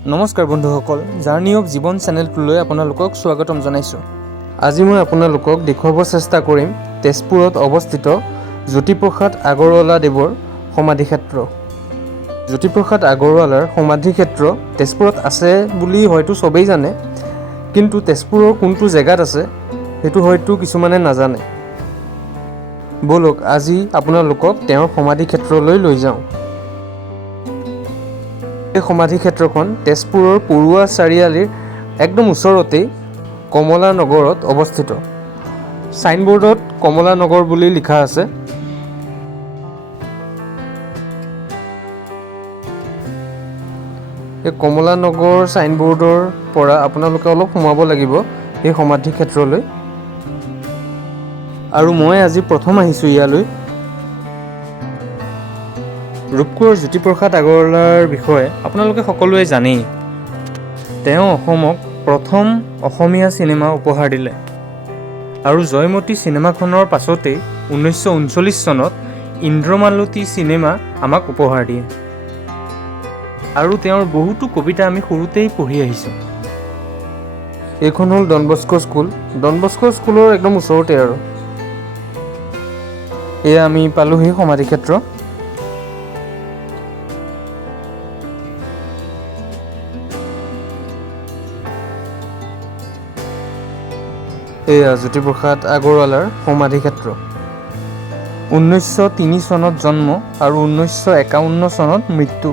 নমস্কাৰ বন্ধুসকল, journey of জীৱন চেনেলটোলৈ আপোনালোকক স্বাগতম জনাইছোঁ। আজি মই আপোনালোকক দেখুৱাব চেষ্টা কৰিম তেজপুৰত অৱস্থিত জ্যোতিপ্ৰসাদ আগৰৱালা দেৱৰ সমাধিক্ষেত্ৰ। জ্যোতিপ্ৰসাদ আগৰৱালাৰ সমাধিক্ষেত্ৰ তেজপুৰত আছে বুলি হয়তো চবেই জানে, কিন্তু তেজপুৰৰ কোনটো জেগাত আছে সেইটো হয়তো কিছুমানে নাজানে। ব'লক আজি আপোনালোকক তেওঁৰ সমাধিক্ষেত্ৰলৈ লৈ যাওঁ। এই সমাধিক্ষেত্ৰখন তেজপুৰৰ পৰুৱা চাৰিআলিৰ একদম ওচৰতেই কমলা নগৰত অৱস্থিত। ছাইনবোৰ্ডত কমলা নগৰ বুলি লিখা আছে। এই কমলা নগৰ ছাইনবোৰ্ডৰ পৰা আপোনালোকে অলপ সোমাব লাগিব এই সমাধিক্ষেত্ৰলৈ। আৰু মই আজি প্ৰথম আহিছোঁ ইয়ালৈ। ৰূপকোঁৱৰ জ্যোতিপ্ৰসাদ আগৰৱালাৰ বিষয়ে আপোনালোকে সকলোৱে জানেই। তেওঁ অসমক প্ৰথম অসমীয়া চিনেমা উপহাৰ দিলে আৰু জয়মতী চিনেমাখনৰ পাছতেই 1939 চনত ইন্দ্ৰমালতী চিনেমা আমাক উপহাৰ দিয়ে। আৰু তেওঁৰ বহুতো কবিতা আমি সৰুতেই পঢ়ি আহিছোঁ। এইখন হ'ল Don Bosco school. Don Bosco স্কুলৰ একদম ওচৰতে আৰু। এয়া আমি পালোহি সমাধিক্ষেত্ৰ। এয়া জ্যোতিপ্ৰসাদ আগৰৱালাৰ সমাধিক্ষেত্ৰ। 1903 চনত জন্ম আৰু 1951 চনত মৃত্যু।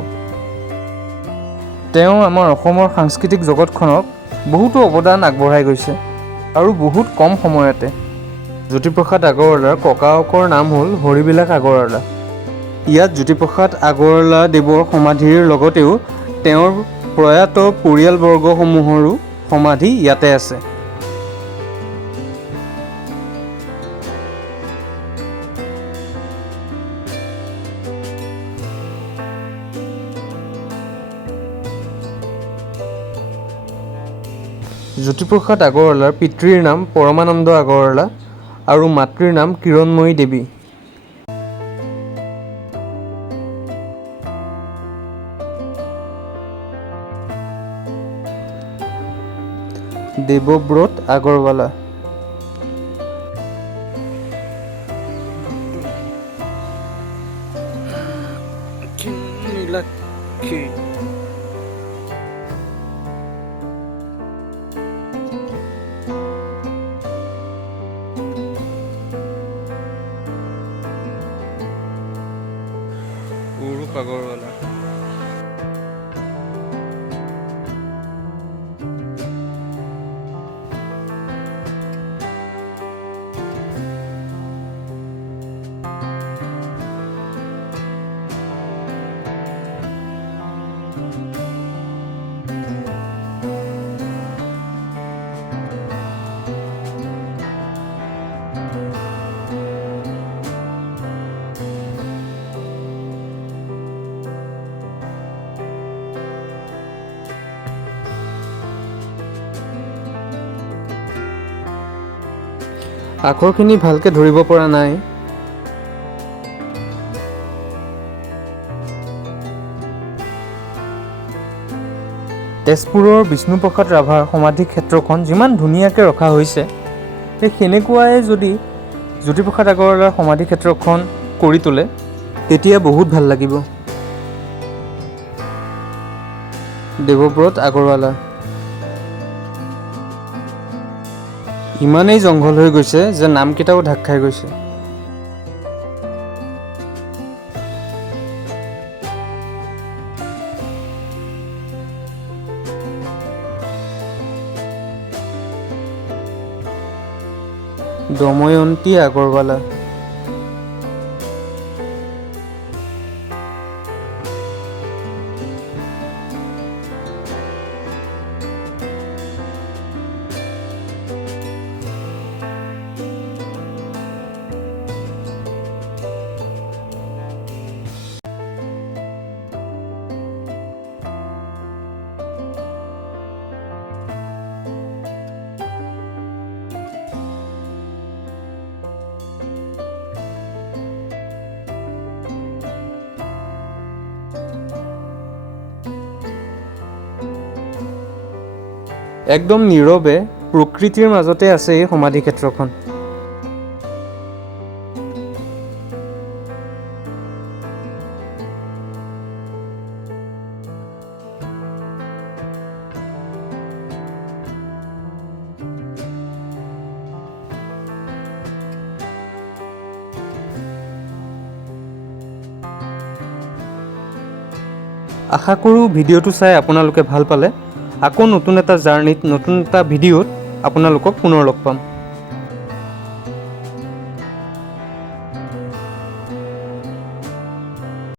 তেওঁ আমাৰ অসমৰ সাংস্কৃতিক জগতখনক বহুতো অৱদান আগবঢ়াই গৈছে আৰু বহুত কম সময়তে। জ্যোতিপ্ৰসাদ আগৰৱালাৰ ককাকৰ নাম হ'ল হৰিবিলাস আগৰৱালা। ইয়াত জ্যোতিপ্ৰসাদ আগৰৱালা দেৱৰ সমাধিৰ লগতেও তেওঁৰ প্ৰয়াত পৰিয়ালবৰ্গসমূহৰো সমাধি ইয়াতে আছে। জ্যোতিপ্ৰসাদ আগৰৱালাৰ পিতৃৰ নাম পৰমানন্দ আগৰৱালা আৰু মাতৃৰ নাম কিৰণময়ী দেৱী। দেৱব্ৰত আগৰৱালা। আগৰৱালা। আখৰখিনি ভালকৈ ধৰিব পৰা নাই। তেজপুৰৰ বিষ্ণুপ্ৰসাদ ৰাভাৰ সমাধিক্ষেত্ৰখন যিমান ধুনীয়াকৈ ৰখা হৈছে, সেই সেনেকুৱাই যদি জ্যোতিপ্ৰসাদ আগৰৱালাৰ সমাধিক্ষেত্ৰখন কৰি তোলে তেতিয়া বহুত ভাল লাগিব। দেৱব্ৰত আগৰৱালা। ইমানেই জংঘল হৈ গৈছে যে নামকেইটাও ঢাক খাই গৈছে। দময়ন্তী আগৰৱালা। একদম নীৰৱে প্ৰকৃতিৰ মাজতে আছে এই সমাধি ক্ষেত্ৰখন। আশা কৰোঁ ভিডিঅ'টো চাই আপোনালোকে ভাল পালে। আকৌ নতুন এটা জাৰ্ণিত, নতুন এটা ভিডিঅ'ত আপোনালোকক পুনৰ লগ পাম।